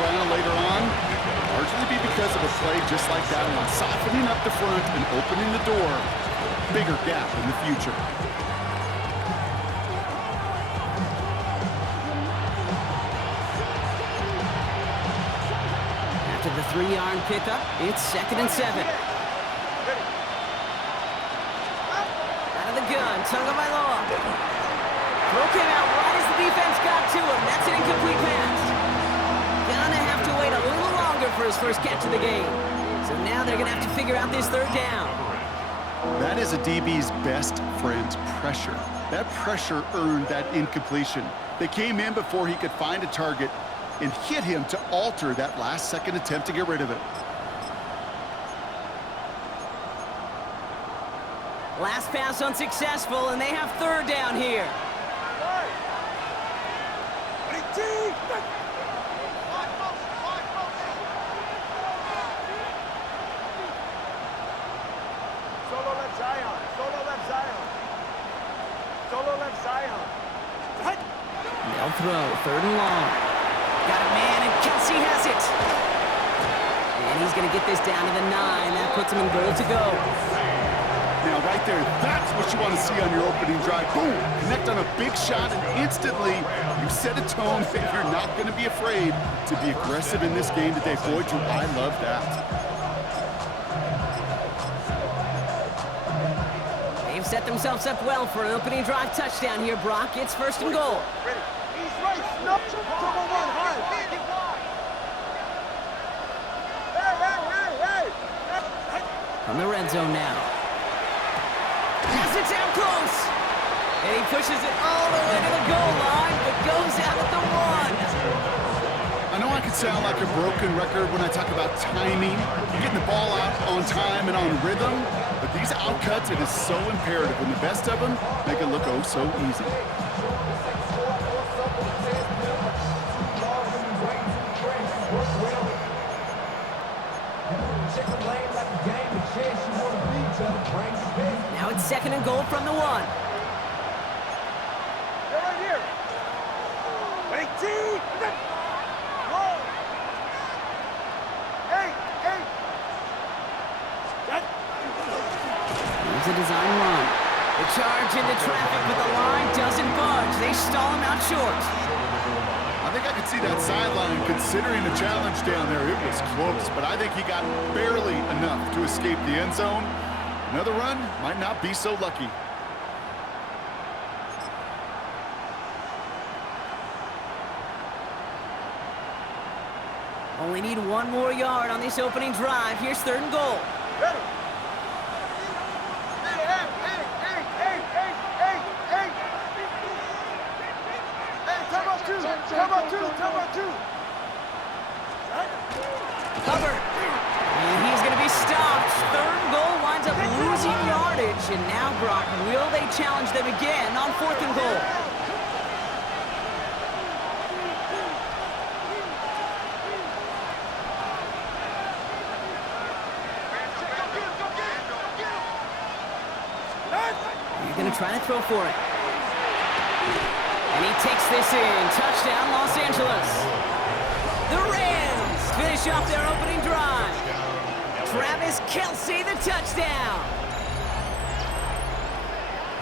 ground later on, largely be because of a play just like that one, softening up the front and opening the door. Bigger gap in the future. After the 3-yard pickup, it's 2nd and 7. Out of the gun, Tagovailoa. Throw came out right as the defense got to him. That's an incomplete pass. Gonna have to wait a little longer for his first catch of the game. So now they're gonna have to figure out this 3rd down. That is a DB's best friend, pressure. That pressure earned that incompletion. They came in before he could find a target and hit him to alter that last-second attempt to get rid of it. Last pass unsuccessful, and they have 3rd down here. Solo left Zion. Solo left Zion. Solo left Zion. They'll throw, 3rd and long. Got a man, and Kelsey has it. And he's going to get this down to the 9. That puts him in goal to go. Now, right there, that's what you want to see on your opening drive. Boom! Connect on a big shot, and instantly you set a tone that you're not going to be afraid to be aggressive in this game today. Boy, do I love that. They've set themselves up well for an opening drive touchdown here, Brock. It's 1st and goal. He's right. No. Double one high. Hey. From the red zone now. Has it down close. And he pushes it all the way to the goal line, but goes out at the 1. I know I can sound like a broken record when I talk about timing, getting the ball out on time and on rhythm, but these outcuts, it is so imperative. And the best of them make it look oh so easy. Now it's 2nd and goal from the 1. They're right here. Wait, T. Roll. Hey. Here's a design run. The charge into traffic, but the line doesn't budge. They stall him out short. I think I could see that sideline considering the challenge down there. It was close, but I think he got barely enough to escape the end zone. Another run might not be so lucky. Only need 1 more yard on this opening drive. Here's 3rd and goal. Ready. Time out two. Hubbard. And he's going to be stopped. 3rd and goal winds up losing yardage. And now, Brock, will they challenge them again on 4th and goal? He's going to try to throw for it. And he takes this in. Touchdown, Los Angeles. The Rams finish off their opening drive. Travis Kelce, the touchdown.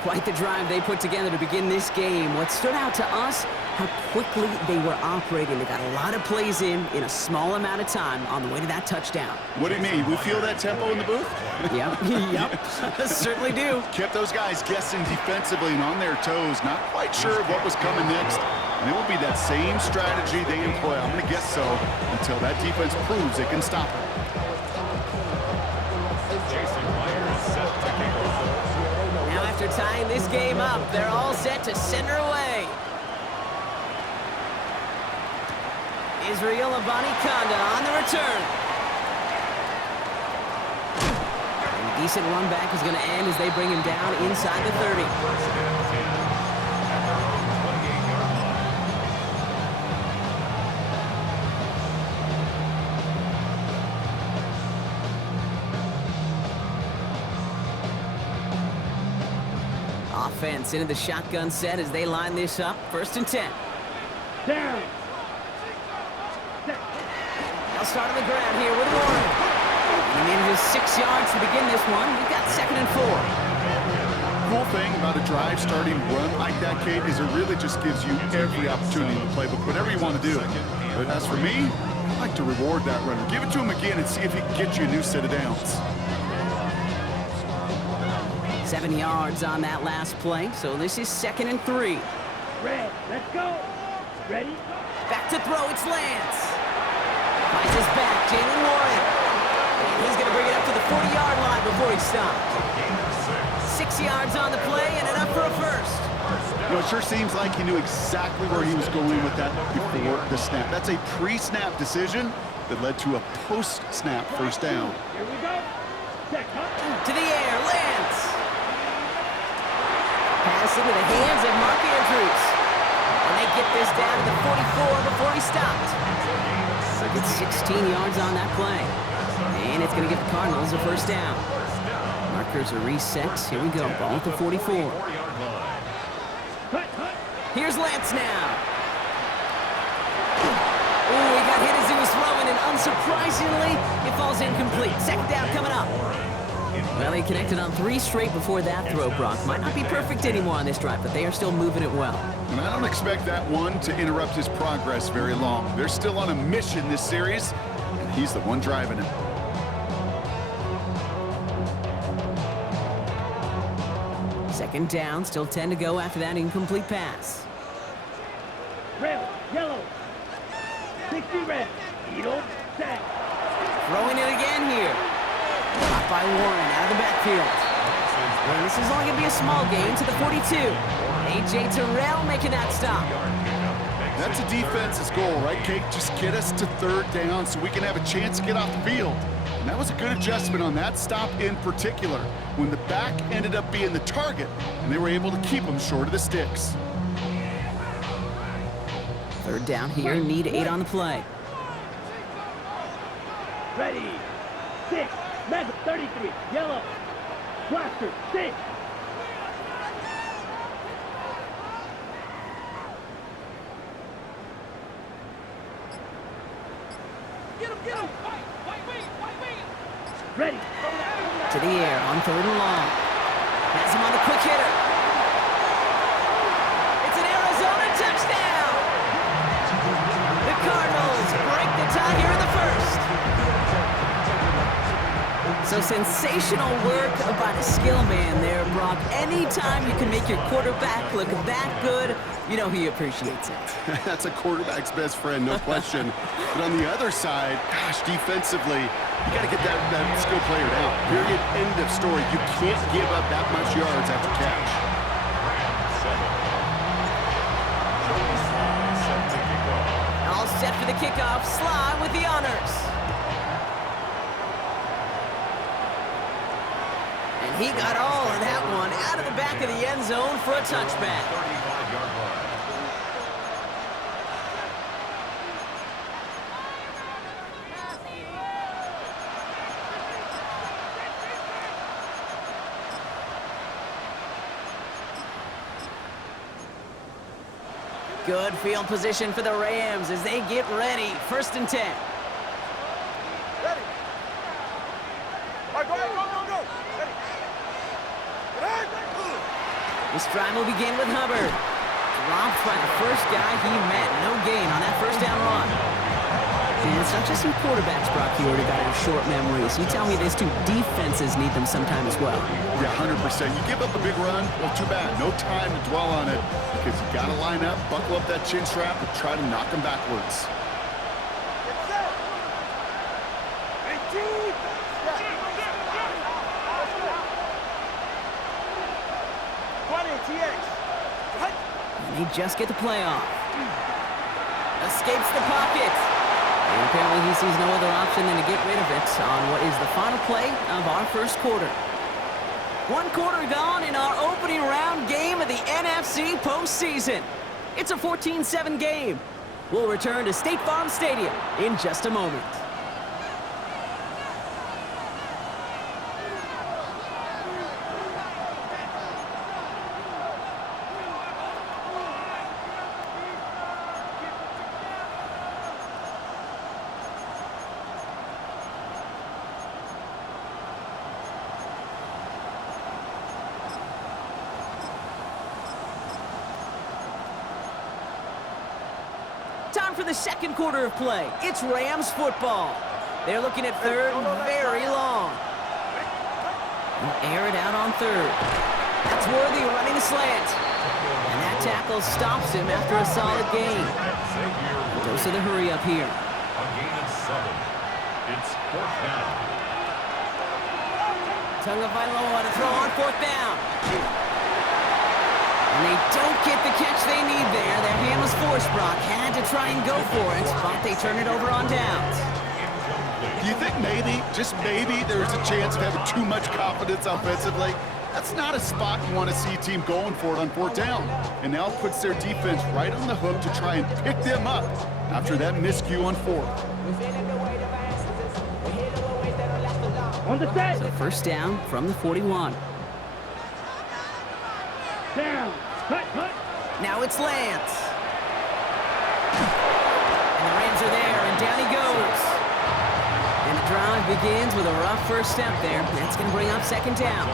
Quite the drive they put together to begin this game. What stood out to us, how quickly they were operating. They got a lot of plays in a small amount of time on the way to that touchdown. What do you mean? We feel that tempo in the booth? Yep, certainly do. Kept those guys guessing defensively and on their toes, not quite sure of what was coming next. And it will be that same strategy they employ, I'm going to guess so, until that defense proves it can stop it. Now after tying this game up, they're all set to send her away. Israel Abanikanda on the return. And a decent run back is going to end as they bring him down inside the 30. Offense into the shotgun set as they line this up. 1st and 10. Down. They'll start on the ground here with Warren. And he manages 6 yards to begin this one. We've got 2nd and 4. Cool thing about a drive starting run like that, Kate, is it really just gives you every opportunity in the playbook, whatever you want to do. But as for me, I like to reward that runner. Give it to him again and see if he can get you a new set of downs. 7 yards on that last play, so this is 2nd and 3. Red, let's go. Ready? Back to throw, it's Lance. Finds his back, Jalen Warren. And he's going to bring it up to the 40-yard line before he stops. 6 yards on the play and enough for a first. You know, it sure seems like he knew exactly where he was going with that before the snap. That's a pre-snap decision that led to a post-snap first down. Here we go. Check, To the air, Lance. Pass into the hands of Mark Andrews. And they get this down to the 44 before he stopped. It's 16 yards on that play. And it's going to give the Cardinals a first down. Markers are reset. Here we go. Ball at the 44. Here's Lance now. Ooh, he got hit as he was throwing, and unsurprisingly, it falls incomplete. 2nd down coming up. Well, they connected on 3 straight before that throw, Brock. Might not be perfect anymore on this drive, but they are still moving it well. And I don't expect that one to interrupt his progress very long. They're still on a mission this series, and he's the one driving it. Second down, still 10 to go after that incomplete pass. red, yellow. 60 red. Eagle, set. Throwing it again here. Caught by Warren out of the backfield. And this is only going to be a small gain to the 42. A.J. Terrell making that stop. That's a defense's goal, right, Kate? Just get us to 3rd down so we can have a chance to get off the field. And that was a good adjustment on that stop in particular, when the back ended up being the target, and they were able to keep him short of the sticks. 3rd down here, need 8 on the play. Ready. 6. Mega 33. Yellow. Blaster. 6. Ready. To the air on 3rd and long. Has him on the quick hitter. It's an Arizona touchdown. The Cardinals break the tie here in the first. So sensational work by the skill man there, Brock. Anytime you can make your quarterback look that good, you know he appreciates it. That's a quarterback's best friend, no question. But on the other side, gosh, defensively, you got to get that skill player down. Period. End of story. You can't give up that much yards after catch. All set for the kickoff. Sly with the honors. And he got all of that one out of the back of the end zone for a touchback. Good field position for the Rams as they get ready. 1st and 10. Ready. All right, go. Ready. This drive will begin with Hubbard. Dropped by the first guy he met. No gain on that 1st down run. And it's not just some quarterbacks, Brock, you already got short memories. You tell me these 2 defenses need them sometime as well. Yeah, 100%. You give up a big run, well, too bad. No time to dwell on it because you got to line up, buckle up that chin strap, and try to knock them backwards. Get set. 18. Step. 20, TX. Right. And they just get the play off. Escapes the pocket. And apparently he sees no other option than to get rid of it on what is the final play of our first quarter. 1 quarter gone in our opening round game of the NFC postseason. It's a 14-7 game. We'll return to State Farm Stadium in just a moment. for the second quarter of play. It's Rams football. They're looking at third, very long. They'll air it out on third. That's Worthy running a slant. And that tackle stops him after a solid gain. Goes to the hurry up here. A gain of 7. It's 4th down. Tagovailoa to throw on 4th down. And they don't get the catch they need there. Their hand was forced, Brock. Had to try and go for it, but they turn it over on downs. Do you think maybe, just maybe, there's a chance of having too much confidence offensively? That's not a spot you want to see a team going for it on 4th down. And now it puts their defense right on the hook to try and pick them up after that miscue on 4th. On the set. So first down from the 41. Down. Cut, cut. Now it's Lance. And the Rams are there, and down he goes. And the drive begins with a rough first step there. That's going to bring up 2nd down.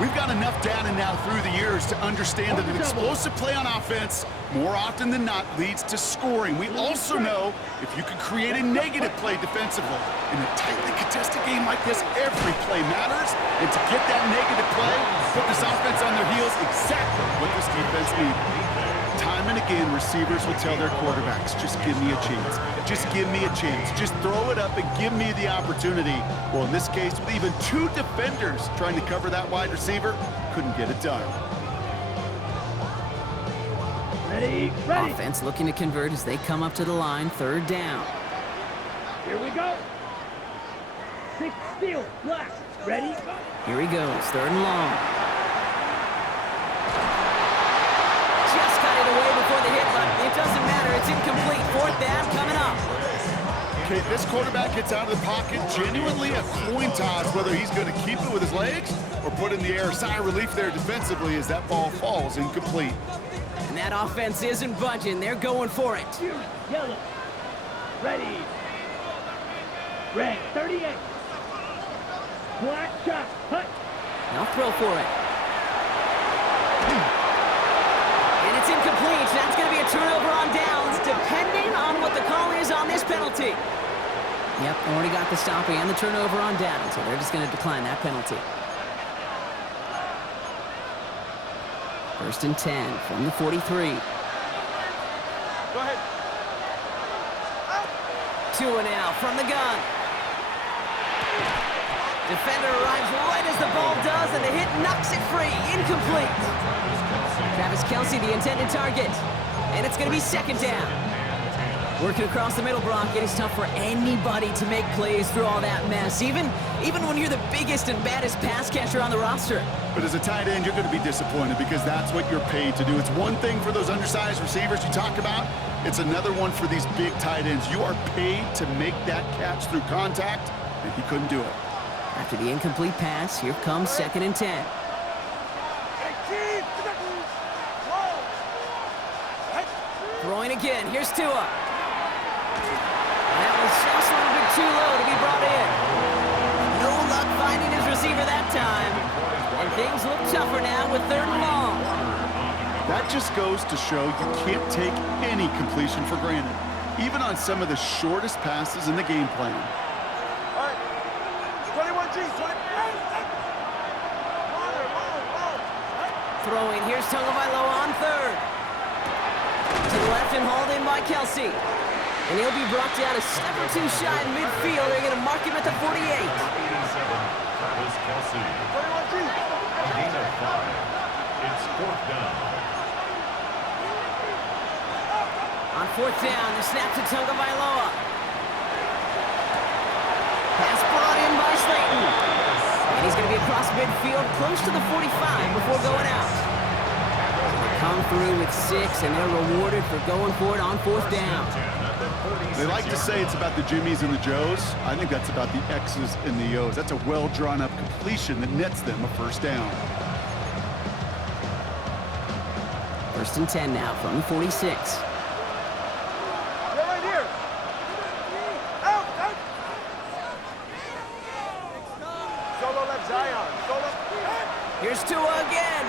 We've got enough data now through the years to understand that an explosive play on offense, more often than not, leads to scoring. We also know if you can create a negative play defensively. In a tightly contested game like this, every play matters. And to get that negative play, put this offense on their heels, exactly what this defense needed. Time and again, receivers will tell their quarterbacks, just give me a chance. Just give me a chance. Just throw it up and give me the opportunity. Well, in this case, with even 2 defenders trying to cover that wide receiver, couldn't get it done. Ready, ready. Offense looking to convert as they come up to the line, 3rd down. Here we go. 6 steel, black. Ready? Here he goes, 3rd and long. Just got it away before the hit, but it doesn't matter. It's incomplete. 4th down coming up. Okay, this quarterback gets out of the pocket, genuinely a coin toss whether he's going to keep it with his legs or put in the air. Sigh of relief there defensively as that ball falls incomplete. And that offense isn't budging. They're going for it. Yellow. Ready. Red, 38. Black shot. Hut. They'll throw for it. And it's incomplete. That's going to be a turnover on downs, depending on what the call is on this penalty. Yep, already got the stop and the turnover on downs, so they're just going to decline that penalty. 1st and 10 from the 43. Go ahead. Tua now from the gun. Defender arrives right as the ball does, and the hit knocks it free. Incomplete. Travis Kelce, the intended target. And it's going to be 2nd down. Working across the middle, Brock, it is tough for anybody to make plays through all that mess, even when you're the biggest and baddest pass catcher on the roster. But as a tight end, you're going to be disappointed because that's what you're paid to do. It's one thing for those undersized receivers you talk about. It's another one for these big tight ends. You are paid to make that catch through contact, and he couldn't do it. After the incomplete pass, here comes 2nd and 10. Throwing again. Here's Tua. That was just a little bit too low to be brought in. No luck finding his receiver that time. And things look tougher now with 3rd and long. That just goes to show you can't take any completion for granted, even on some of the shortest passes in the game plan. All right. 21G. 20. Throwing. Here's Tagovailoa on 3rd. To the left and hauled in by Kelce. And he'll be brought down a step or 2 shy in midfield. They're going to mark him at the 48. Travis Kelce. 21G. A gain of 5. It's 4th down. On 4th down, the snap to Tagovailoa. Pass brought in by Slayton. And he's going to be across midfield, close to the 45 before going out. They come through with 6, and they're rewarded for going for it on 4th down. They like to say it's about the Jimmies and the Joes. I think that's about the X's and the O's. That's a well-drawn-up completion that nets them a 1st down. 1st and 10 now from the 46. They're right here. Out. Solo left Zion. Solo. Here's Tua again.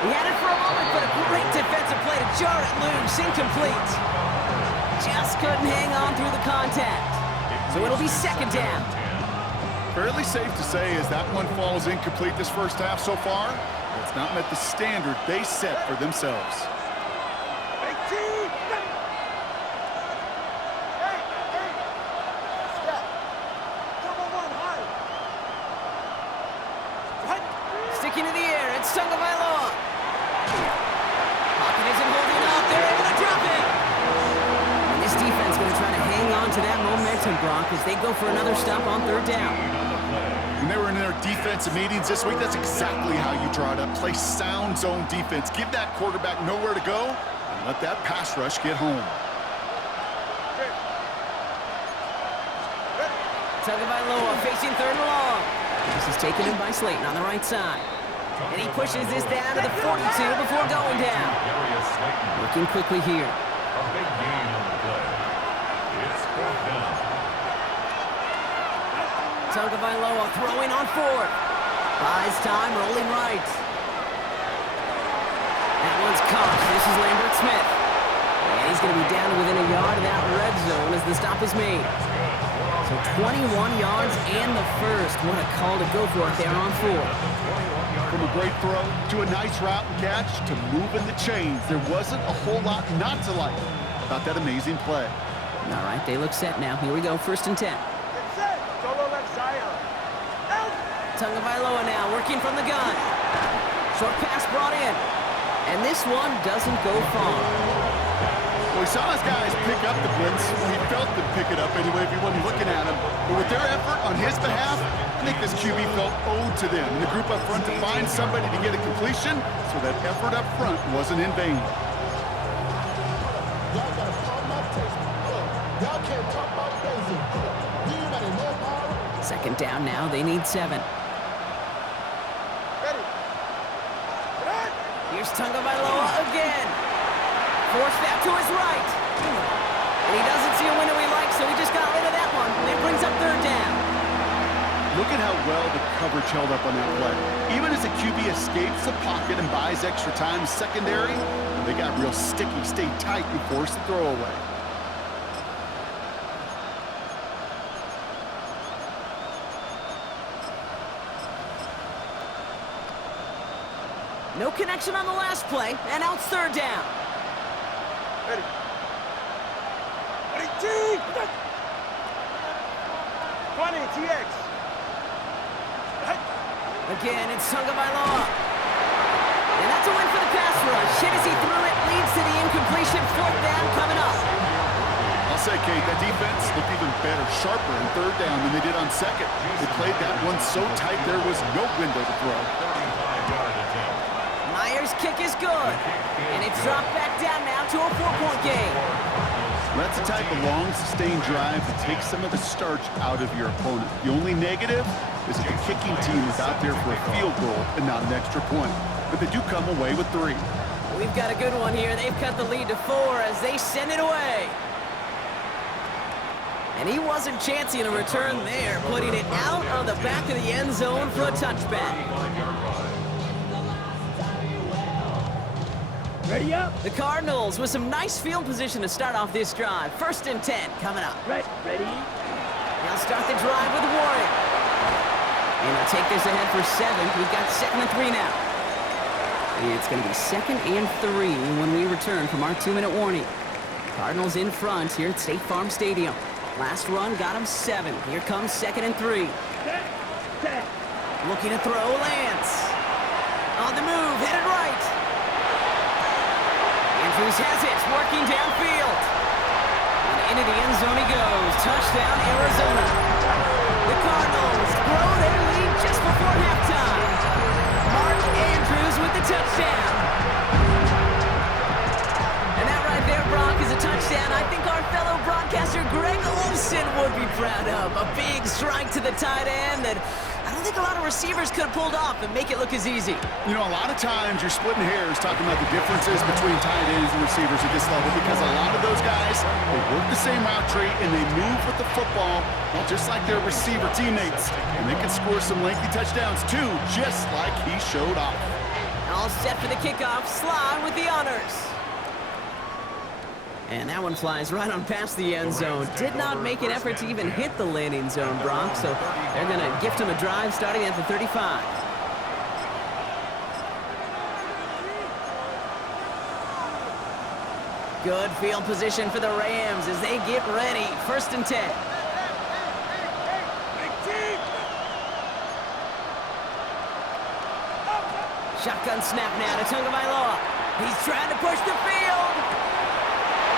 He had it for a moment, but a great defensive play to jar it loose. Incomplete. Just couldn't hang on through the contact. So it'll be second down. Fairly safe to say as that one falls incomplete this first half so far, it's not met the standard they set for themselves. Sticking to the air, it's Tagovailoa. Pocket isn't holding up, they're able to drop it. And this defense going to try to hang on to that momentum, Brock, as they go for another stop on third down. When they were in their defensive meetings this week, that's exactly how you draw it up. Play sound zone defense. Give that quarterback nowhere to go, and let that pass rush get home. Tagovailoa facing third and long. This is taken in by Slayton on the right side. And he pushes this down to the 42 before going down. Working quickly here. A big gain on the play. It's fourth down. Tagovailoa throwing on fourth. Buys time, rolling right. That one's caught. This is Lambert Smith. And he's going to be down to within a yard of that red zone as the stop is made. So 21 yards and the first. What a call to go for it there on fourth. From a great throw to a nice route and catch to moving the chains, there wasn't a whole lot not to like about that amazing play. All right, they look set now. Here we go, 1st and 10. Solo left Zion. Tagovailoa now working from the gun. Short pass brought in. And this one doesn't go far. Well, we saw his guys pick up the blitz. He felt them pick it up anyway if he wasn't looking at him. But with their effort on his behalf, I think this QB felt owed to them. And the group up front to find somebody to get a completion, so that effort up front wasn't in vain. Y'all gotta pump my taste. Y'all can't talk about basic. You better know power. Second down now, they need 7. Ready. Here's Tagovailoa again. Forced back to his right. And he doesn't see a window he likes, so he just got rid of that one. And it brings up third down. Look at how well the coverage held up on that play. Even as the QB escapes the pocket and buys extra time secondary, they got real sticky, stayed tight, and forced the throw away. No connection on the last play, and now it's third down. Ready. Ready, T. 20, TX. Again, it's Tagovailoa. And that's a win for the pass rush. Hit as he threw it, leads to the incompletion. Fourth down coming up. I'll say, Kate, that defense looked even better, sharper in third down than they did on second. They played that one so tight there was no window to throw. 35-yard attempt. Myers' kick is good. And it's dropped back down now to a 4-point game. That's the type of long, sustained drive that takes some of the starch out of your opponent. The only negative is that the kicking team is out there for a field goal and not an extra point. But they do come away with 3. We've got a good one here. They've cut the lead to 4 as they send it away. And he wasn't chancing a return there, putting it out of the back of the end zone for a touchback. Ready up. The Cardinals with some nice field position to start off this drive. 1st and 10 coming up. Ready. They'll start the drive with Warren. And they'll take this ahead for 7. We've got 2nd and 3 now. It's going to be 2nd and 3 when we return from our 2-minute warning. Cardinals in front here at State Farm Stadium. Last run got him 7. Here comes 2nd and 3. Set. Looking to throw, Lance. On the move, headed right. Andrews has it, working downfield. And into the end zone he goes. Touchdown, Arizona. The Cardinals grow their lead just before halftime. Mark Andrews with the touchdown. And that right there, Brock, is a touchdown I think our fellow broadcaster Greg Olsen would be proud of. A big strike to the tight end that I don't think a lot of receivers could have pulled off and make it look as easy. You know, a lot of times you're splitting hairs talking about the differences between tight ends and receivers at this level because a lot of those guys, they work the same route tree and they move with the football, well, just like their receiver teammates. And they can score some lengthy touchdowns too, just like he showed off. All set for the kickoff. Sly with the honors. And that one flies right on past the end zone. Did not make an effort to even hit the landing zone, Brock. So they're going to gift him a drive starting at the 35. Good field position for the Rams as they get ready. 1st and 10. Shotgun snap now to Tagovailoa. He's trying to push the field.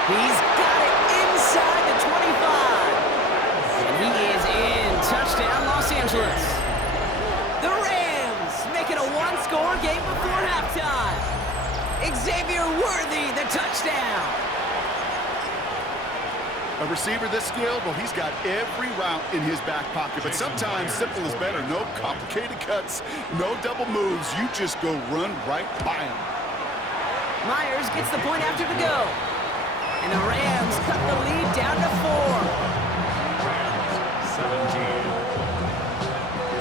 He's got it inside the 25. And he is in. Touchdown, Los Angeles. The Rams make it a one-score game before halftime. Xavier Worthy, the touchdown. A receiver this skilled, well, he's got every route in his back pocket. But sometimes simple is better. No complicated cuts, no double moves. You just go run right by him. Myers gets the point after the go. And the Rams cut the lead down to 4. Rams 17.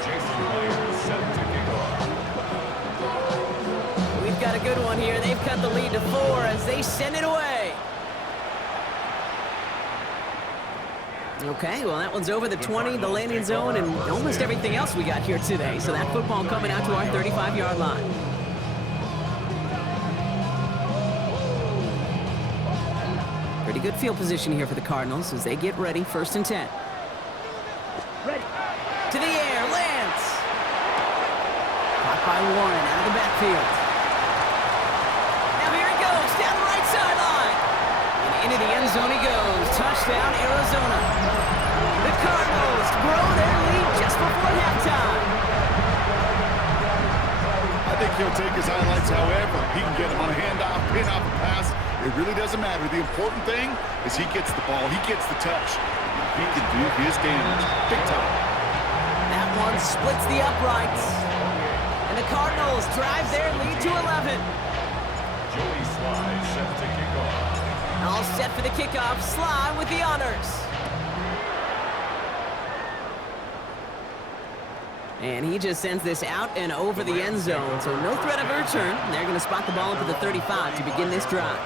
Jason Myers set to kick off. We've got a good one here. They've cut the lead to 4 as they send it away. Okay, well, that one's over the 20, the landing zone, and almost everything else we got here today. So that football coming out to our 35-yard line. Pretty good field position here for the Cardinals as they get ready. 1st and 10. Ready. To the air, Lance. Caught by Warren out of the backfield. Now here he goes, down the right sideline. And into the end zone he goes. Touchdown, Arizona. The Cardinals grow their lead just before halftime. I think he'll take his highlights however. He can get him on a handoff, pin off a pass. It really doesn't matter. The important thing is he gets the ball. He gets the touch. He can do his damage big time. That one splits the uprights. And the Cardinals drive their lead to 11. Joey Sly set to kick off. All set for the kickoff. Sly with the honors. And he just sends this out and over the end zone. So no threat of a return. They're going to spot the ball up at the 35 to begin this drive.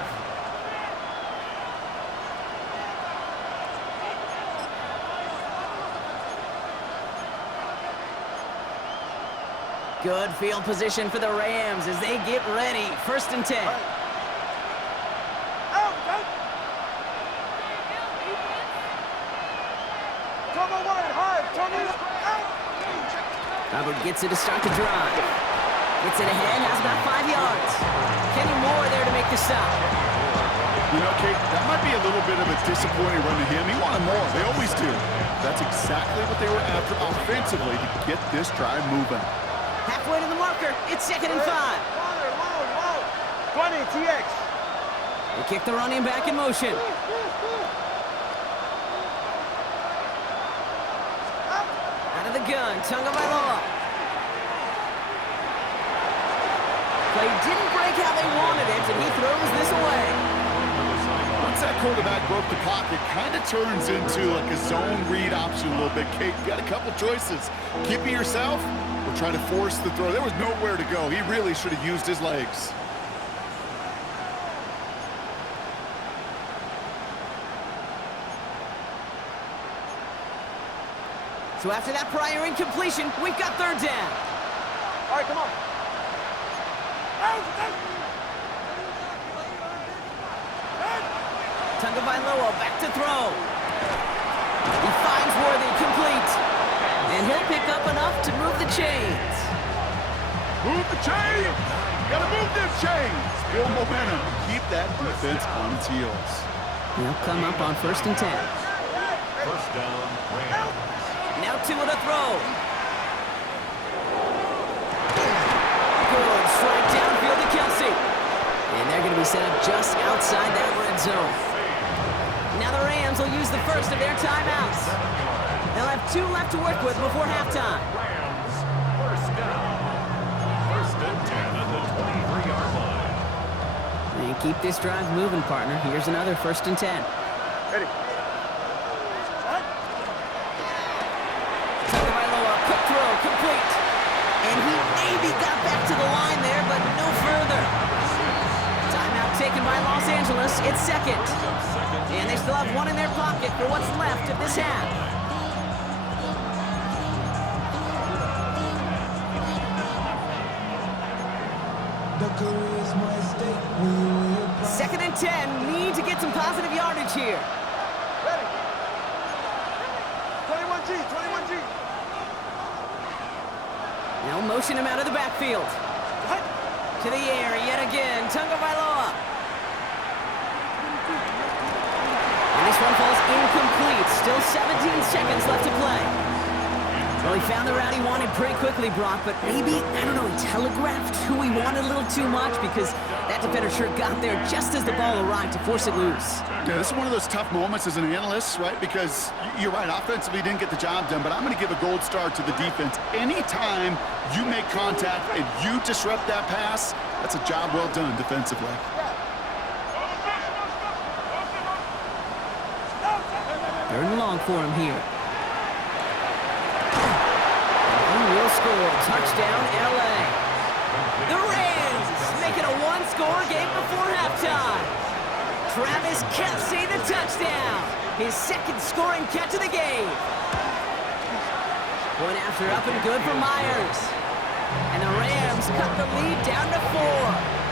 Good field position for the Rams as they get ready. 1st and 10. Hubbard gets it to start the drive. Gets it ahead, has about 5 yards. Kenny Moore there to make the stop. You know, Kate, that might be a little bit of a disappointing run to him. He wanted more. They always do. That's exactly what they were after offensively to get this drive moving. Halfway to the marker. It's 2nd and 5. 20, TX. They kick the running back in motion. Out of the gun, Tagovailoa. Play didn't break how they wanted it, and he throws this away. Once that quarterback broke the pocket, kind of turns into like a zone read option a little bit. Kate, you got a couple choices. Keep it yourself or try to force the throw. There was nowhere to go. He really should have used his legs. So after that prior incompletion, we've got 3rd down. All right, come on. Tagovailoa back to throw. He finds Worthy complete. And he'll pick up enough to move the chains. Move the chains! Gotta move them chains! Build momentum. Keep that defense on its heels. He'll come up on 1st and 10. 1st down, Rams. Now 2 and a throw. Good strike downfield to Kelsey. And they're going to be set up just outside that red zone. Now the Rams will use the first of their timeouts. They'll have 2 left to work with before halftime. Rams, 1st down. 1st and 10 at the 23-yard line. And keep this drive moving, partner. Here's another 1st and 10. Ready. Tagovailoa, quick throw, complete. And he maybe got back to the line there, but no by Los Angeles. It's second. And they still have one in their pocket for what's left of this half. Second and 10. Need to get some positive yardage here. Ready. 21G, 21G. Now motion him out of the backfield. To the air yet again. Tagovailoa. And this one falls incomplete. Still 17 seconds left to play. Well, he found the route he wanted pretty quickly, Brock, but maybe, I don't know, he telegraphed who he wanted a little too much because that defender sure got there just as the ball arrived to force it loose. Yeah, this is one of those tough moments as an analyst, right? Because you're right, offensively didn't get the job done, but I'm going to give a gold star to the defense. Anytime you make contact and you disrupt that pass, that's a job well done defensively. Third and long for him here. Will score. Touchdown, L.A. The Rams make it a one-score game before halftime. Travis Kelce, the touchdown. His second scoring catch of the game. Point after up and good for Myers. And the Rams cut the lead down to 4.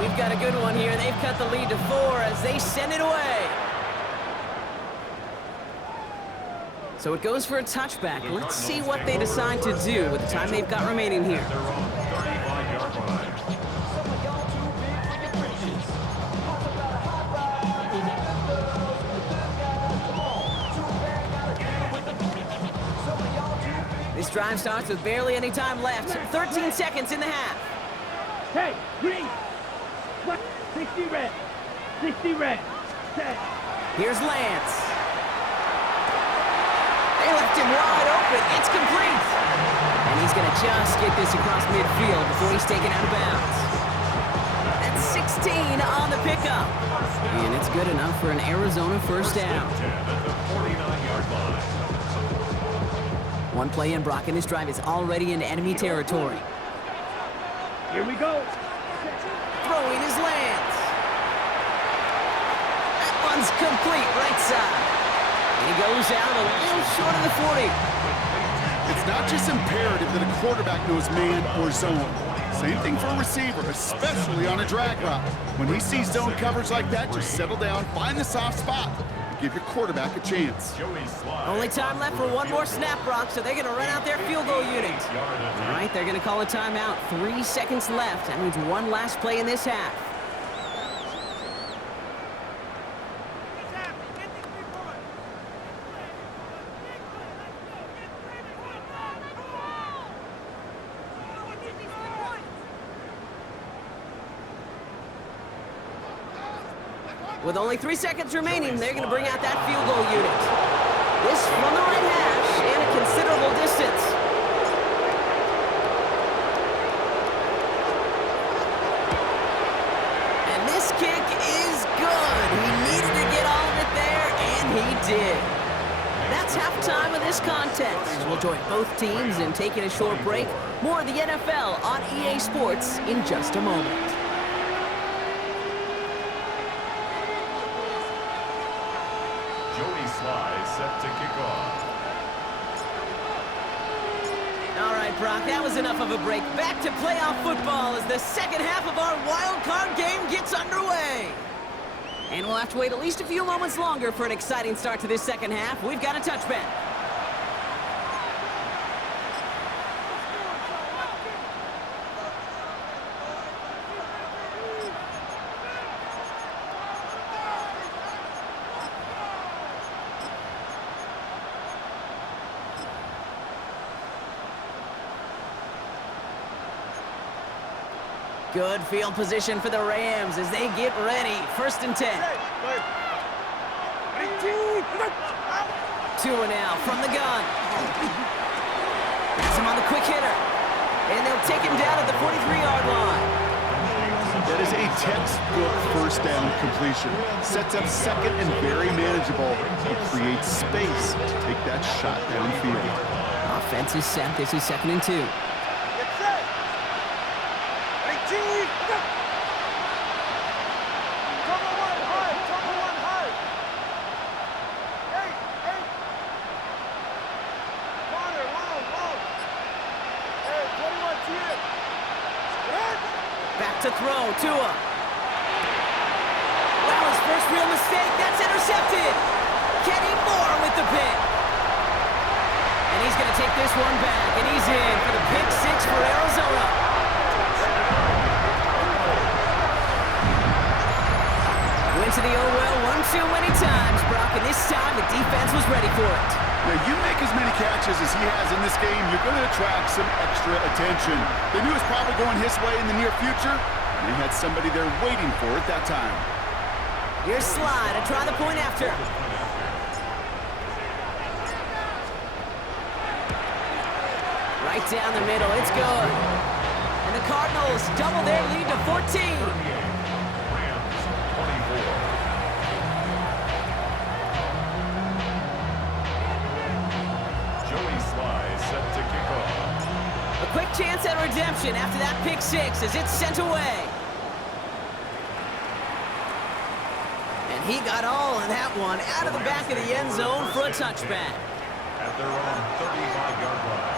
We've got a good one here. They've cut the lead to 4 as they send it away. So it goes for a touchback. Let's see what they decide to do with the time they've got remaining here. This drive starts with barely any time left. 13 seconds in the half. Hey, green. 60 red. 60 red. 10. Here's Lance. They left him wide open. It's complete. And he's going to just get this across midfield before he's taken out of bounds. That's 16 on the pickup. And it's good enough for an Arizona first down. One play in, Brock, and this drive is already into enemy territory. Here we go. Throwing his Lance. That one's complete, right side. And he goes out a little short of the 40. It's not just imperative that a quarterback knows man or zone. Same thing for a receiver, especially on a drag route. When he sees zone coverage like that, just settle down, find the soft spot, and give your quarterback a chance. Only time left for one more snap, Brock, so they're going to run out their field goal unit. All right, they're going to call a timeout. 3 seconds left. That means one last play in this half. With only 3 seconds remaining, they're going to bring out that field goal unit. This from the right hash and a considerable distance. And this kick is good. He needed to get all of it there, and he did. That's halftime of this contest. We'll join both teams in taking a short break. More of the NFL on EA Sports in just a moment. Set to kick off. All right, Brock, that was enough of a break. Back to playoff football as the second half of our wild card game gets underway. And we'll have to wait at least a few moments longer for an exciting start to this second half. We've got a touchback. Good field position for the Rams as they get ready. 1st and 10. 2 now from the gun. Has him on the quick hitter. And they'll take him down at the 43-yard line. That is a textbook first down completion. Sets up second and very manageable. It creates space to take that shot downfield. Offense is set. This is 2nd and 2. Get set. 18. Cover one hard. Cover one hard. 8. Corner, long. Hey, 21 TN. Hit. Back to throw. Tua. Wow, his first real mistake. That's intercepted. Kenny Moore with the pick. And he's going to take this one back, and he's in for the pick 6 for Arizona. Went to the well one too many times, Brock, and this time the defense was ready for it. Now, you make as many catches as he has in this game, you're going to attract some extra attention. They knew it was probably going his way in the near future, and they had somebody there waiting for it that time. Here's Slide to try the point after. Right down the middle, it's good. And the Cardinals double their lead to 14. Rams 24. Joey Sly set to kick off. A quick chance at redemption after that pick 6 as it's sent away. And he got all of that one out of the back of the end zone for a touchback. At their own 35-yard line.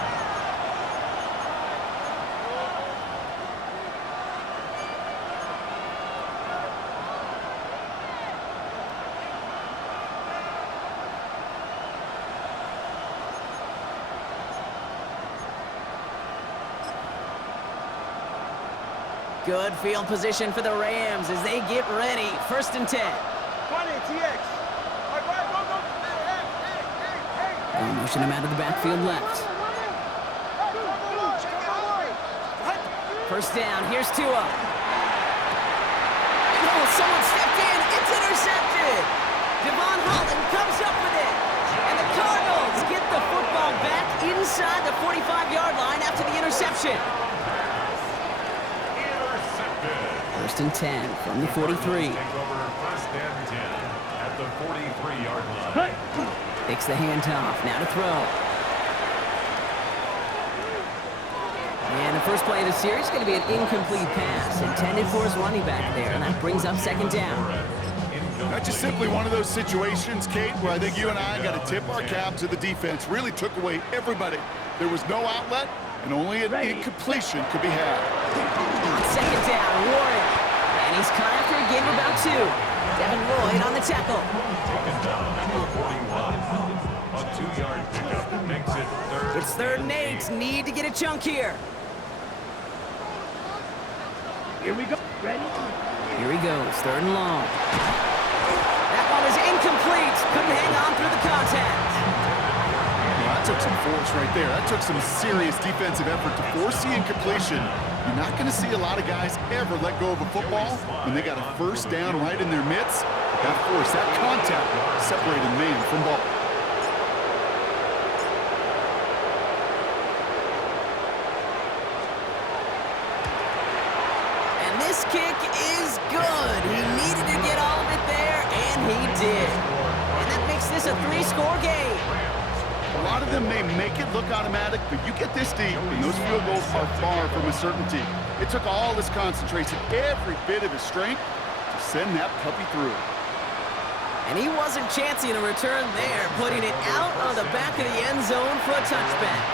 Good field position for the Rams as they get ready. 1st and 10. 20 TX. All right, go. Hey. They'll motion him out of the backfield left. First down, here's Tua. Oh, someone stepped in. It's intercepted. Devon Holland comes up with it. And the Cardinals get the football back inside the 45-yard line after the interception. 1st and 10 from the 43. Take over 1st and 10 at the 43-yard line. Takes the handoff. Now to throw. And the first play of the series is going to be an incomplete pass intended for his running back there, and that brings up 2nd down. That's just simply one of those situations, Kate, where I think you and I got to tip our cap to the defense. Really took away everybody. There was no outlet, and only an incompletion could be had. On 2nd down, Warren. And he's caught after a gain of about 2. Devin Lloyd on the tackle. Taken down at the 41. A 2-yard pickup makes it 3rd. It's 3rd and 8. Need to get a chunk here. Here we go. Ready? Here he goes. 3rd and long. That one is incomplete. Couldn't hang on through the contact. Well, that took some force right there. That took some serious defensive effort to force the incompletion. You're not going to see a lot of guys ever let go of a football when they got a 1st down right in their midst. That force, that contact separated man from ball. And this kick is good. He needed to get all of it there, and he did. And that makes this a 3-score game. A lot of them may make it look automatic, but you get this deep, and those field goals are far from a certainty. It took all his concentration, every bit of his strength, to send that puppy through. And he wasn't chancing a return there, putting it out on the back of the end zone for a touchback.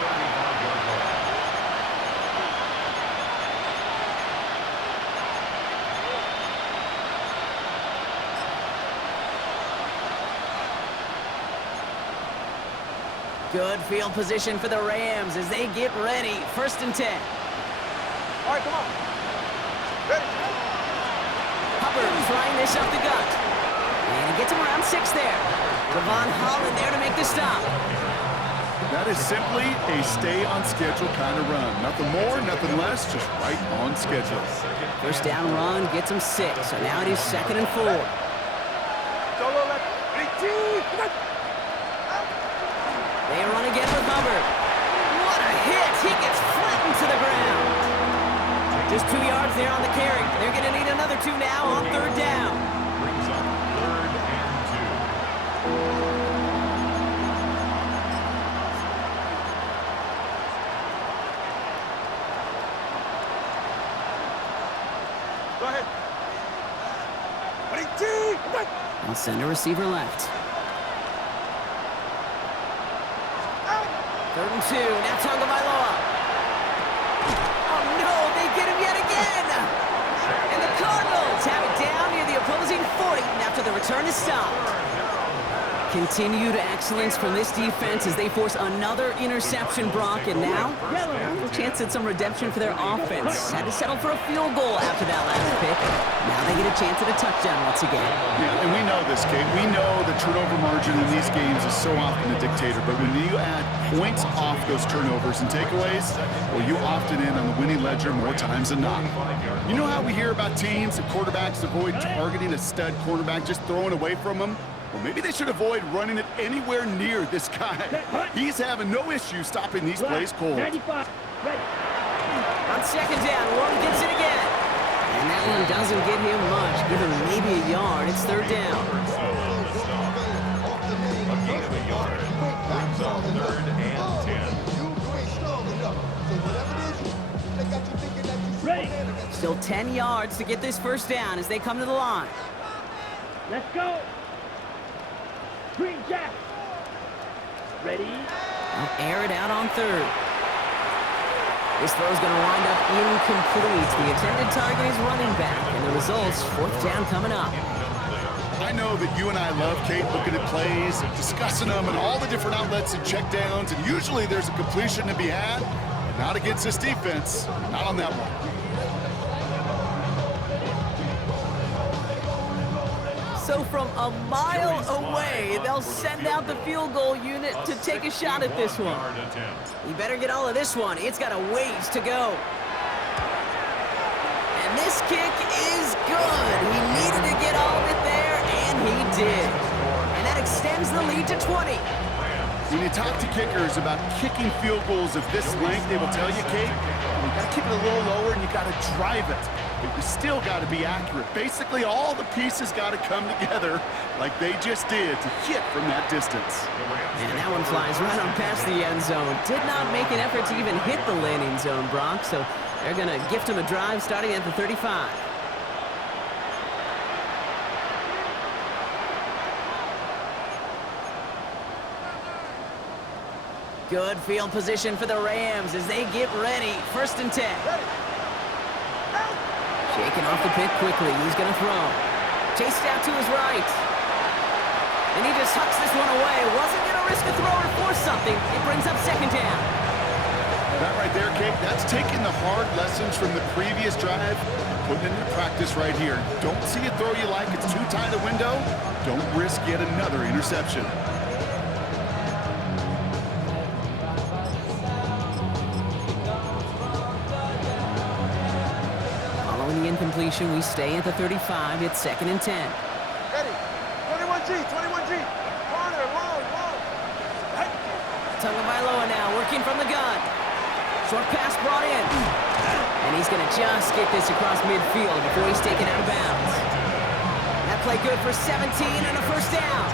Good field position for the Rams as they get ready. 1st and 10. All right, come on. Ready. Hubbard trying this up the gut. And he gets him around 6 there. Devon Holland there to make the stop. That is simply a stay-on-schedule kind of run. Nothing more, nothing less, just right on schedule. 1st down run gets him 6. So now it is 2nd and 4. Solo left. 18. They run again with Hubbard. What a hit! He gets flattened to the ground. Just 2 yards there on the carry. They're going to need another 2 now on third down. Brings up 3rd and 2. Go ahead. They'll send a receiver left. 3rd and 2. Now Tagovailoa. Oh, no. They get him yet again. And the Cardinals have it down near the opposing 40 after the return is stopped. Continued excellence from this defense as they force another interception, Brock, and now a chance at some redemption for their offense. Had to settle for a field goal after that last pick. Now they get a chance at a touchdown once again. Yeah, and we know this, Kate. We know the turnover margin in these games is so often a dictator, but when you add points off those turnovers and takeaways, well, you opted in on the winning ledger more times than not. You know how we hear about teams and quarterbacks avoid targeting a stud cornerback, just throwing away from them? Well, maybe they should avoid running it anywhere near this guy. He's having no issue stopping these plays cold. 95. Ready. On 2nd down, Warren gets it again. And that one doesn't get him much. Give him maybe a yard. It's 3rd down. A gain of a yard. Brings up 3rd and 10. Ready. Still 10 yards to get this 1st down as they come to the line. Let's go. Green Jack. Ready. They'll air it out on 3rd. This throw's going to wind up incomplete. The intended target is running back, and the result's 4th down coming up. I know that you and I love, Kate, looking at plays, discussing them, and all the different outlets and checkdowns, and usually there's a completion to be had, but not against this defense. Not on that one. So from a mile away, they'll send out the field goal unit to take a shot at this one. You better get all of this one. It's got a ways to go. And this kick is good. He needed to get all of it there, and he did. And that extends the lead to 20. When you talk to kickers about kicking field goals of this length, they will tell you, Kate, you got to keep it a little lower and you got to drive it. But you still got to be accurate. Basically, all the pieces got to come together like they just did to hit from that distance. And that one flies right on past the end zone. Did not make an effort to even hit the landing zone, Brock, so they're going to gift him a drive starting at the 35. Good field position for the Rams as they get ready. 1st and 10. Shaking off the pick quickly. He's going to throw. Chased out to his right. And he just hucks this one away. Wasn't going to risk a throw or force something. It brings up 2nd down. That right there, Kate, that's taking the hard lessons from the previous drive and putting it into practice right here. Don't see a throw you like. It's too tight a window. Don't risk yet another interception. The incompletion, we stay at the 35. It's 2nd and 10. Ready. 21G. Corner, long. Hey. Tagovailoa now working from the gun. Short pass brought in. And he's going to just get this across midfield before he's taken out of bounds. That play good for 17 and a 1st down.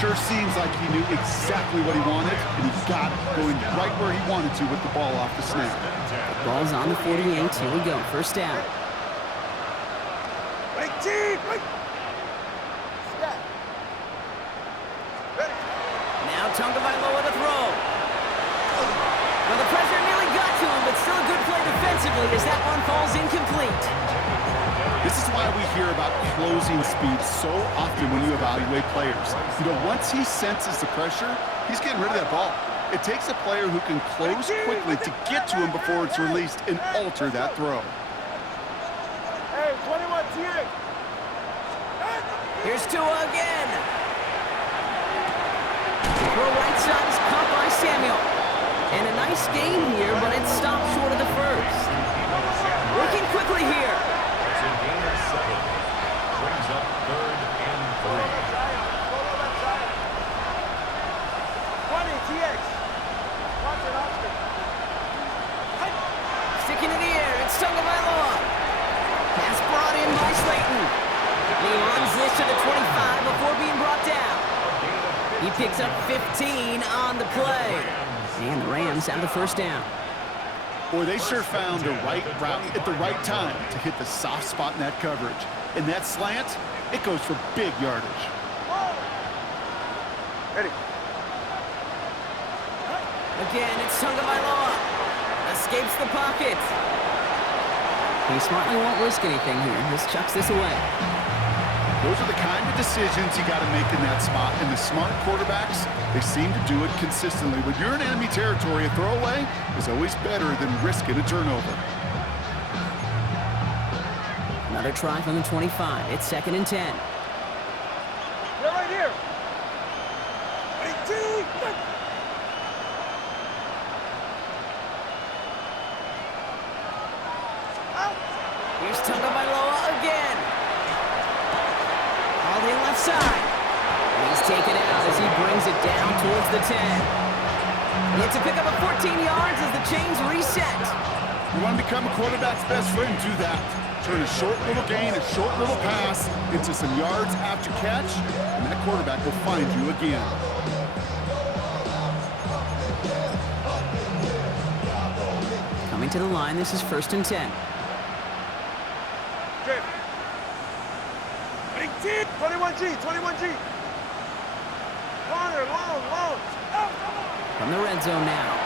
Sure seems like he knew exactly what he wanted, and he got it, going right where he wanted to with the ball off the snap. The ball's on the 48. Here we go. 1st down. Now Tagovailoa to throw. Well, the pressure nearly got to him, but still a good play defensively as that one falls incomplete. This is why we hear about closing speed so often when you evaluate players. You know, once he senses the pressure, he's getting rid of that ball. It takes a player who can close quickly to get to him before it's released and alter that throw. Hey, 21 T8. Here's Tua again. Throw right side is caught by Samuel. And a nice gain here, but it stopped short of the 1st. Working quickly here. It's a gain of 7. Brings up 3rd and 3. 20 TX. Watch it, Oscar. Sticking in the air, it's Tagovailoa. And he runs this to the 25 before being brought down. He picks up 15 on the play. And the Rams have the first down. Boy, they sure found the right route at the right time to hit the soft spot in that coverage. And that slant, it goes for big yardage. Ready. Again, it's Tagovailoa. Escapes the pocket. He smartly won't risk anything here. Just chucks this away. Those are the kind of decisions you got to make in that spot. And the smart quarterbacks, they seem to do it consistently. When you're in enemy territory, a throwaway is always better than risking a turnover. Another try from the 25. It's 2nd and 10. They're right here. Ready, two, go. Out. Here's Tagovailoa again. All the left side. And he's taken out as he brings it down towards the 10. He had to pick up a 14 yards as the chains reset. You want to become a quarterback's best friend, do that. Turn a short little gain, a short little pass into some yards after catch, and that quarterback will find you again. Coming to the line, this is 1st and 10. Okay. Ready, two. 21G, 21G. Corner, long. Out. From the red zone now.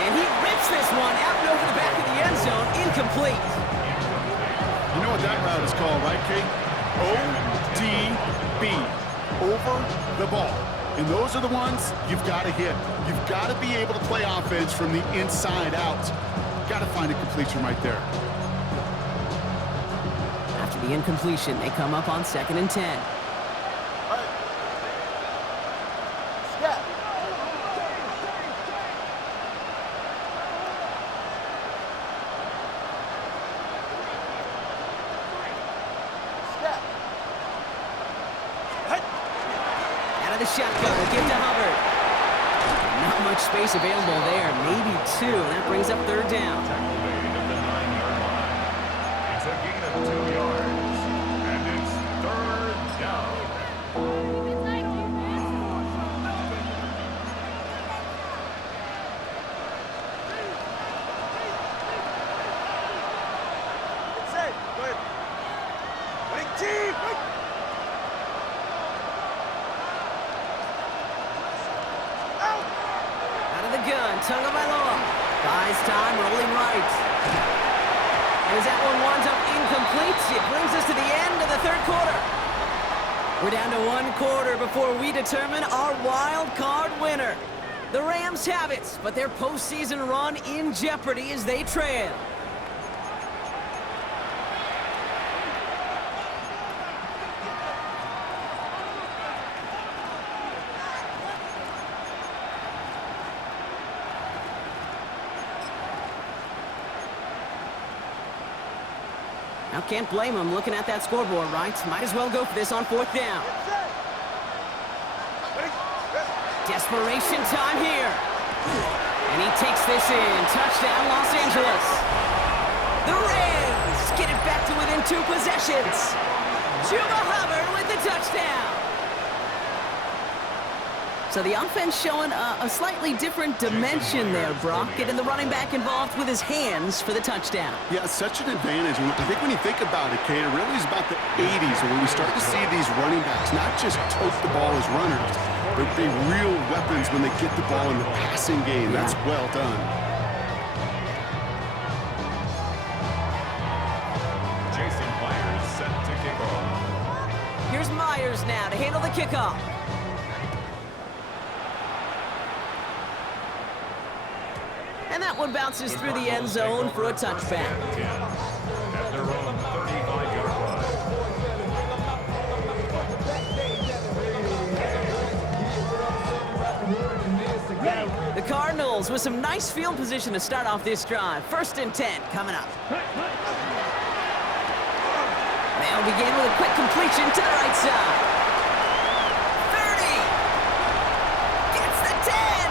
And he rips this one out and over the back of the end zone. Incomplete. You know what that route is called, right, Kate? ODB, over the ball. And those are the ones you've got to hit. You've got to be able to play offense from the inside out. Got to find a completion right there. After the incompletion, they come up on 2nd and 10. Step. Step. Hey. Out of the shotgun, they give to Hubbard. Not much space available there, maybe 2, and that brings up 3rd down. Tackle made at the 9-yard line. It's a gain of 2 yards, and it's 3rd down. It's safe. Go ahead. Ready, team. Out. Out of the gun, Tagovailoa. Buys time, rolling right. And as that one winds up incomplete, it brings us to the end of the 3rd quarter. We're down to 1 quarter before we determine our wild card winner. The Rams have it, but their postseason run in jeopardy as they trail. Now, can't blame him looking at that scoreboard, right? Might as well go for this on 4th down. Ready. Desperation time here. And he takes this in. Touchdown, Los Angeles. The Rams get it back to within 2 possessions. Chuba Hubbard with the touchdown. So the offense showing a slightly different dimension there, Brock. Getting the running back involved with his hands for the touchdown. Yeah, such an advantage. I think when you think about it, Kate, it really is about the 80s when we start to see these running backs not just tote the ball as runners, but be real weapons when they get the ball in the passing game. That's well done. Jason Myers set to kick off. Here's Myers now to handle the kickoff. And that one bounces through the end zone for a touchback. At their own 35-yard line. The Cardinals with some nice field position to start off this drive. 1st and 10 coming up. They'll begin with a quick completion to the right side. 30. Gets the 10.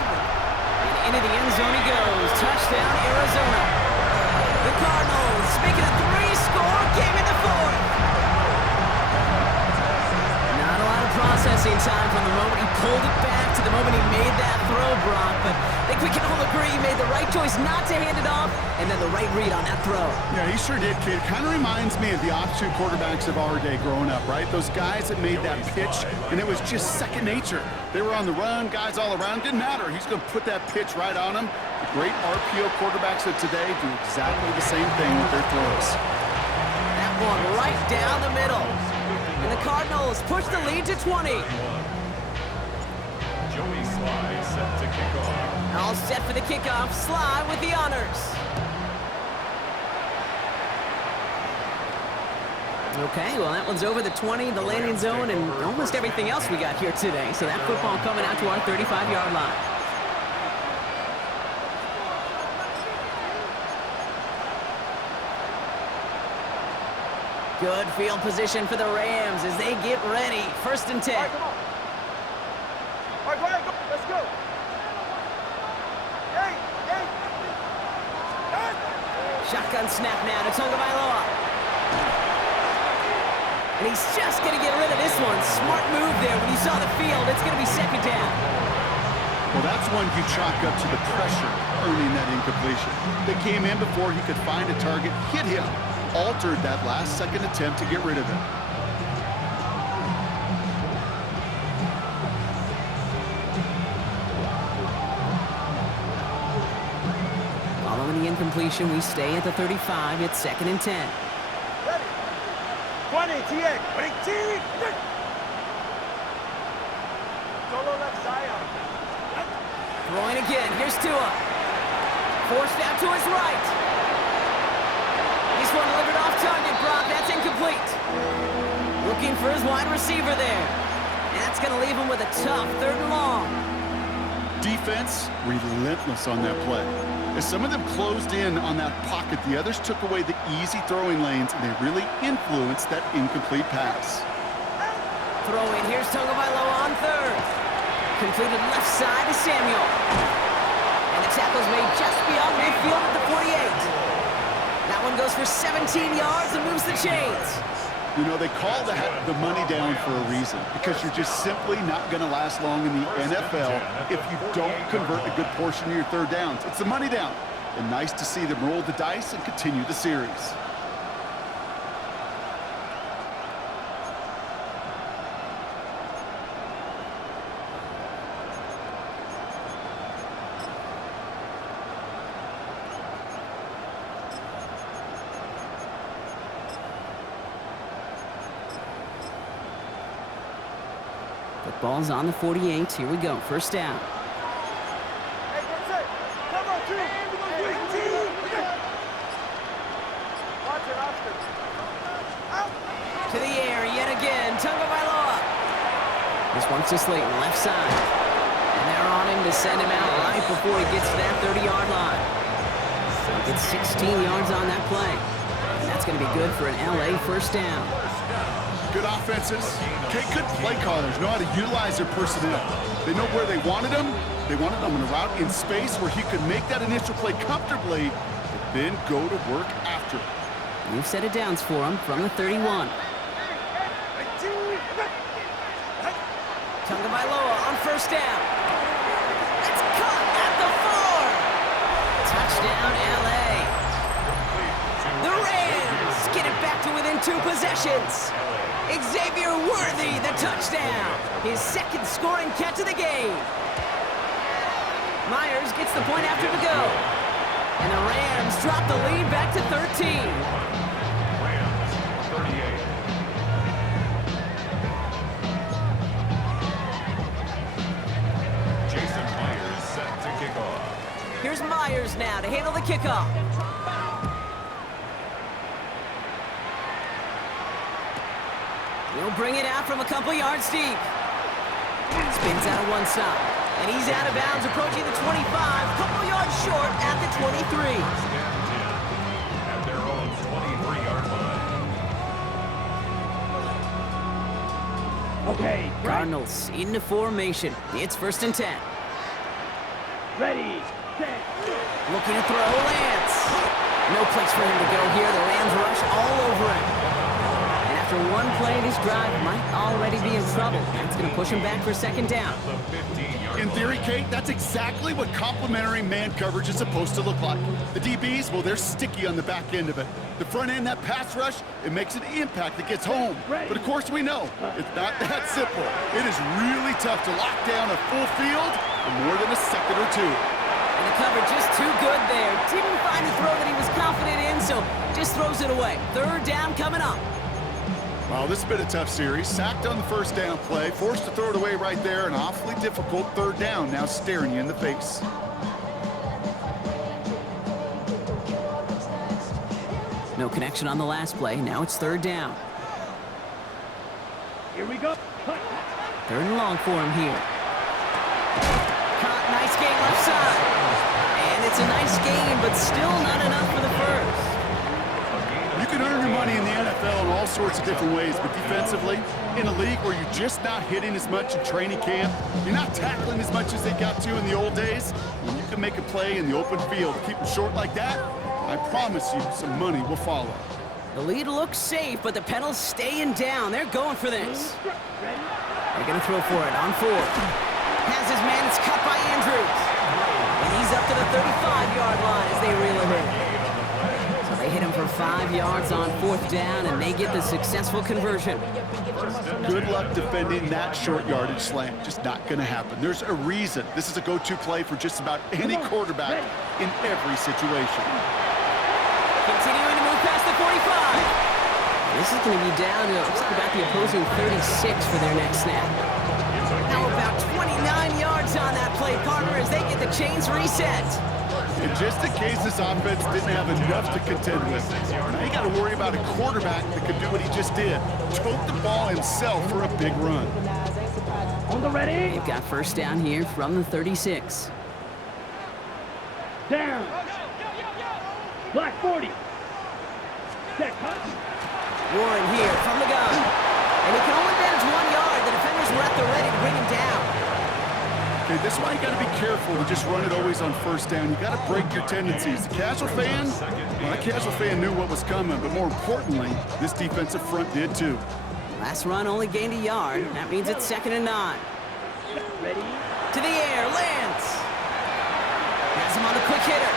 And into the end zone he goes. Touchdown, Arizona. The Cardinals make it a 3-score interesting time from the moment he pulled it back to the moment he made that throw, Brock. But I think we can all agree he made the right choice not to hand it off, and then the right read on that throw. Yeah, he sure did, kid. Kind of reminds me of the option quarterbacks of our day growing up, right? Those guys that made that pitch, and it was just second nature. They were on the run, guys all around. Didn't matter. He's going to put that pitch right on him. The great RPO quarterbacks of today do exactly the same thing with their throws. That one right down the middle. And the Cardinals push the lead to 20. Joey Sly set to kick off. All set for the kickoff. Sly with the honors. Okay, well, that one's over the 20, the landing zone, and almost everything else we got here today. So that football coming out to our 35-yard line. Good field position for the Rams as they get ready. 1st and 10. All right, come on. All right, go ahead, go. Let's go. Hey. Shotgun snap now to Tagovailoa. And he's just going to get rid of this one. Smart move there when you saw the field. It's going to be 2nd down. Well, that's one you chalk up to the pressure earning that incompletion. They came in before he could find a target, hit him, altered that last-second attempt to get rid of him. Following the incompletion, we stay at the 35. It's 2nd and 10. Ready. 20, TA. Ready, T. Solo left Zion. Throwing again. Here's Tua. Forced out to his right. This one delivered off target, Brock. That's incomplete. Looking for his wide receiver there. And that's going to leave him with a tough 3rd and long. Defense, relentless on that play. As some of them closed in on that pocket, the others took away the easy throwing lanes, and they really influenced that incomplete pass. Throwing. Here's Tagovailoa on 3rd. Completed left side to Samuel. And the tackle's made just beyond midfield at the 48. That one goes for 17 yards and moves the chains. You know, they call that the money down for a reason, because you're just simply not going to last long in the NFL if you don't convert a good portion of your 3rd downs. It's the money down. And nice to see them roll the dice and continue the series. Ball's on the 48. Here we go. 1st down. Hey, that's it. Come on, T. Ready, T. Watch it, Oscar. Out. To the air yet again. Tagovailoa. This one's to Slayton, left side. And they're on him to send him out right before he gets to that 30-yard line. He'll get 16 yards on that play. And that's going to be good for an LA 1st down. Good offenses. Okay, good play callers know how to utilize their personnel. They know where they wanted him. They wanted him in a route in space where he could make that initial play comfortably, but then go to work after. New set of downs for him from the 31. Tagovailoa on 1st down. It's caught at the 4. Touchdown, LA. The Rams get it back to within 2 possessions. Xavier Worthy, the touchdown. His 2nd scoring catch of the game. Myers gets the point after the go. And the Rams drop the lead back to 13. Rams, 38. Jason Myers set to kick off. Here's Myers now to handle the kickoff. He'll bring it out from a couple yards deep. Spins out of one side. And he's out of bounds, approaching the 25. Couple yards short at the 23. At their own 23-yard line. Okay, Cardinals into formation. It's 1st and 10. ready, set. Looking to throw Lance. No place for him to go here. The Rams rush all over him. And After one play, this drive might already be in trouble. That's going to push him back for second down. In theory, Kate, that's exactly what complementary man coverage is supposed to look like. The DBs, well, they're sticky on the back end of it. The front end, that pass rush, it makes an impact that gets home. But of course we know, it's not that simple. It is really tough to lock down a full field for more than a second or two. And the cover just too good there. Didn't find the throw that he was confident in, so just throws it away. Third down coming up. Well, this has been a tough series. Sacked on the first down play, forced to throw it away right there. An awfully difficult third down now staring you in the face. No connection on the last play. Now it's third down. Here we go. Cut. Third and long for him here. Caught, nice gain left side. And it's a nice gain, but still not enough for the first. You can earn your money in the NFL in all sorts of different ways, but defensively, in a league where you're just not hitting as much in training camp, you're not tackling as much as they got to in the old days, when you can make a play in the open field, keep them short like that, I promise you some money will follow. The lead looks safe, but the Penals staying down. They're going for this. They're going to throw for it on fourth. Has his man. It's cut by Andrews. And he's up to the 35-yard line as they reel him in. So they hit him for 5 yards on fourth down, and they get the successful conversion. Good luck defending that short yardage slant. Just not going to happen. There's a reason this is a go-to play for just about any quarterback in every situation. Continuing to move past the 45. This is going to be down to looks like about the opposing 36 for their next snap. Now about 29 yards on that play, partner, as they get the chains reset. And just in case this offense didn't have enough to contend with, now you got to worry about a quarterback that could do what he just did. Tote the ball himself for a big run. On the ready. They've got first down here from the 36. Down. Black 40. Set cut. Warren here from the gun. And he can only manage 1 yard. The defenders were at the ready to bring him down. Okay, this is why you got to be careful to just run it always on first down. You got to break your tendencies. The casual fan, well, the casual fan knew what was coming, but more importantly, this defensive front did too. Last run only gained a yard. That means it's 2nd and 9. Ready. To the air, Lance. Has him on the quick hitter.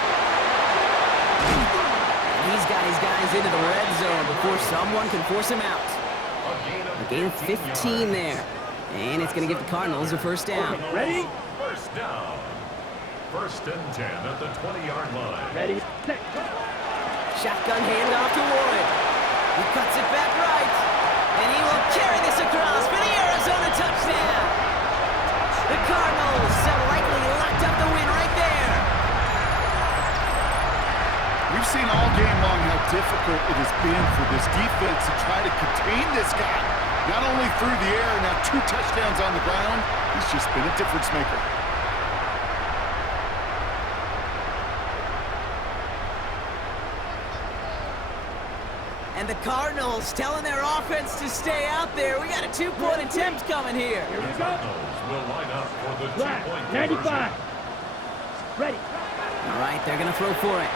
He's got his guys into the red zone before someone can force him out. A gain of 15 there. And it's going to give the Cardinals a first down. Ready. First down. First and 10 at the 20-yard line. Ready. Set. Shotgun handoff to Warren. He cuts it back right. And he will carry this across for the Arizona touchdown. The Cardinals have likely locked up the win right there. We've seen all game long how difficult it has been for this defense to try to contain this guy. Not only through the air, now 2 touchdowns on the ground. He's just been a difference maker. And the Cardinals telling their offense to stay out there. We got a 2-point attempt coming here. Here we go. Cardinals will line up for the Black. two-point 95. conversion. Ready. All right, they're going to throw for it.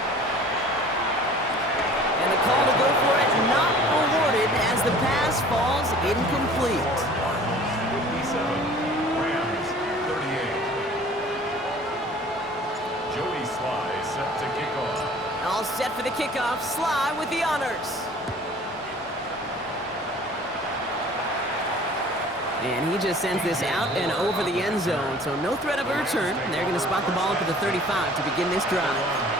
And the call to go for it not awarded as the pass falls incomplete. Cardinals 57, Rams 38. Joey Sly set to kick off. All set for the kickoff. Sly with the honors. And he just sends this out and over the end zone, so no threat of a return. They're going to spot the ball up at the 35 to begin this drive.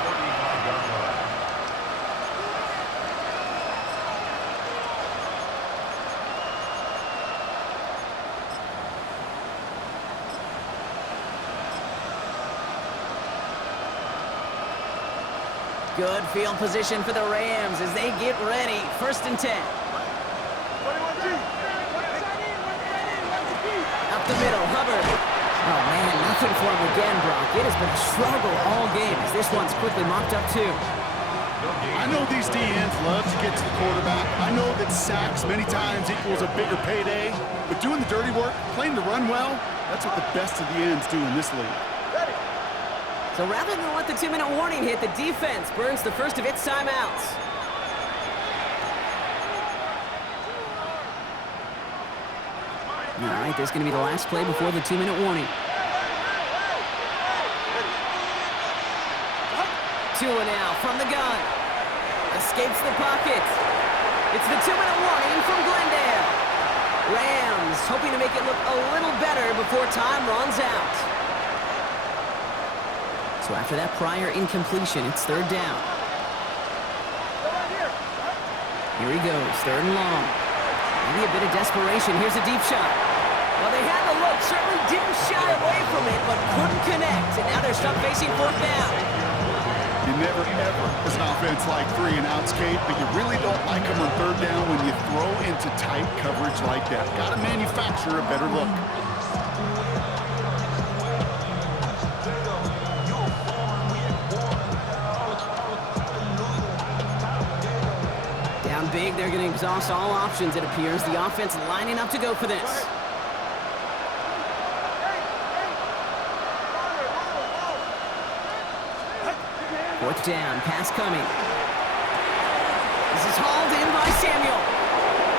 Good field position for the Rams as they get ready. First and 10. Up the middle, Hubbard. Oh, man, nothing for him again, Brock. It has been a struggle all game as this one's quickly mopped up, too. I know these DNs love to get to the quarterback. I know that sacks many times equals a bigger payday. But doing the dirty work, playing to run well, that's what the best of the ends do in this league. So rather than let the 2-minute warning hit, the defense burns the first of its timeouts. All right, there's going to be the last play before the 2-minute warning. Tua now from the gun. Escapes the pocket. It's the 2-minute warning from Glendale. Rams hoping to make it look a little better before time runs out. So after that prior incompletion, it's 3rd down. Here he goes, 3rd and long. Maybe a bit of desperation. Here's a deep shot. Well, they had the look, certainly didn't shy away from it, but couldn't connect. And now they're stuck facing 4th down. You never, ever, as an offense like 3 and outs, Kate, but you really don't like them on 3rd down when you throw into tight coverage like that. Got to manufacture a better look. Down big, they're going to exhaust all options, it appears. The offense lining up to go for this. Fourth down, pass coming. This is hauled in by Samuel.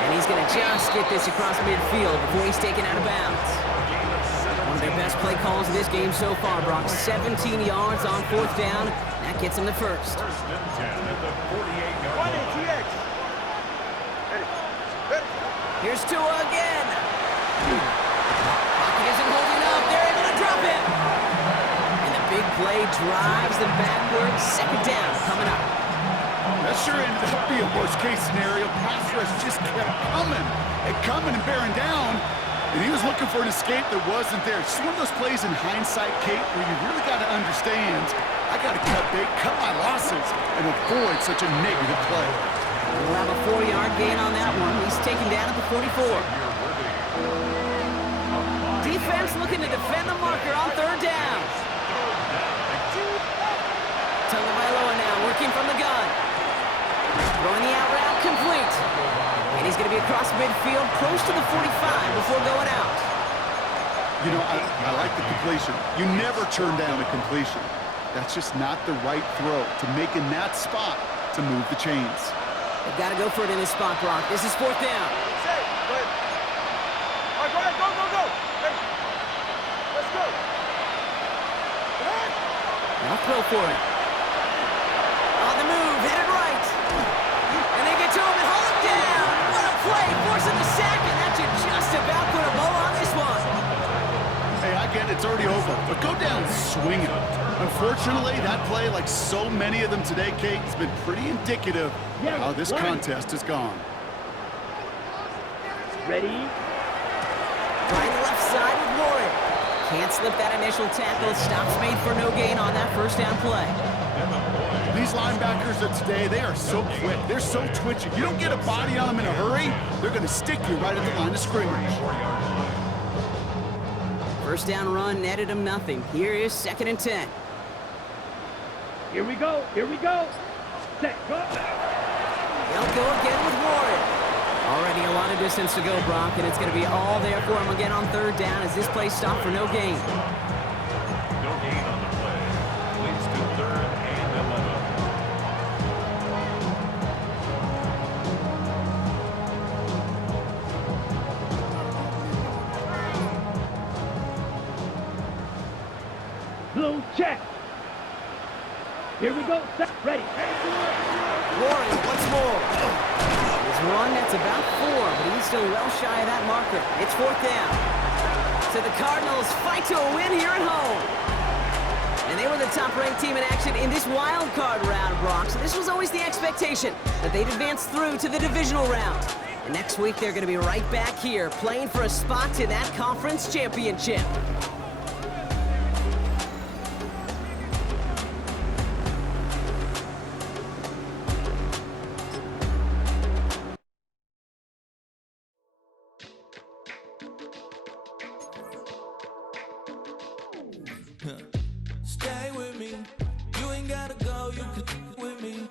And he's going to just get this across midfield before he's taken out of bounds. One of their best play calls of this game so far, Brock. 17 yards on 4th down. That gets him the first. 1st and 10 at the 48-yard line. Here's Tua again. Pocket isn't holding up. They're able to drop him. And the big play drives them backwards. 2nd down coming up. That sure ended up being a worst-case scenario. Pass rush just kept coming and bearing down. And he was looking for an escape that wasn't there. It's one of those plays in hindsight, Kate, where you really got to understand, I got to cut bait, cut my losses, and avoid such a negative play. We'll have a 4-yard gain on that one. He's taken down at the 44. Defense looking to defend the marker on 3rd down. Tagovailoa now working from the gun. Throwing the out route complete. And he's going to be across midfield, close to the 45 before going out. You know, I like the completion. You never turn down a completion. That's just not the right throw to make in that spot to move the chains. They've got to go for it in this spot, Brock. This is 4th down. All right, go ahead, go. Hey, let's go. I'll throw for it. On the move, headed right. And they get to him and hold him down. What a play, forcing the sack, and that should just about put a bow on this one. Hey, I get it, it's already over, but go down swinging. Unfortunately, that play, like so many of them today, Kate, has been pretty indicative of how this contest has gone. Ready? Trying the left side with Warren. Can't slip that initial tackle. Stops made for no gain on that 1st down play. These linebackers of today, they are so quick. They're so twitchy. You don't get a body on them in a hurry, they're going to stick you right at the line of scrimmage. 1st down run netted him nothing. Here is 2nd and 10. Here we go. Set, go. They'll go again with Warren. Already a lot of distance to go, Brock, and it's going to be all there for him again on 3rd down as this play stopped for no gain. No gain on the play. Leads to 3rd and 11. Blue check. Here we go. Set, ready. Warren once more. His run, that's about 4, but he's still well shy of that marker. It's 4th down. So the Cardinals fight to a win here at home. And they were the top-ranked team in action in this wild card round, Brock. So this was always the expectation that they'd advance through to the divisional round. And next week, they're going to be right back here playing for a spot in that conference championship. Stay with me. You ain't gotta go, you can with me.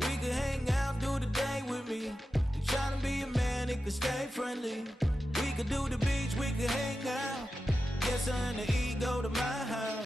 We can hang out, do the day with me. You tryna be a man, it can stay friendly. We could do the beach, we can hang out. Yes, her and the E go to my house.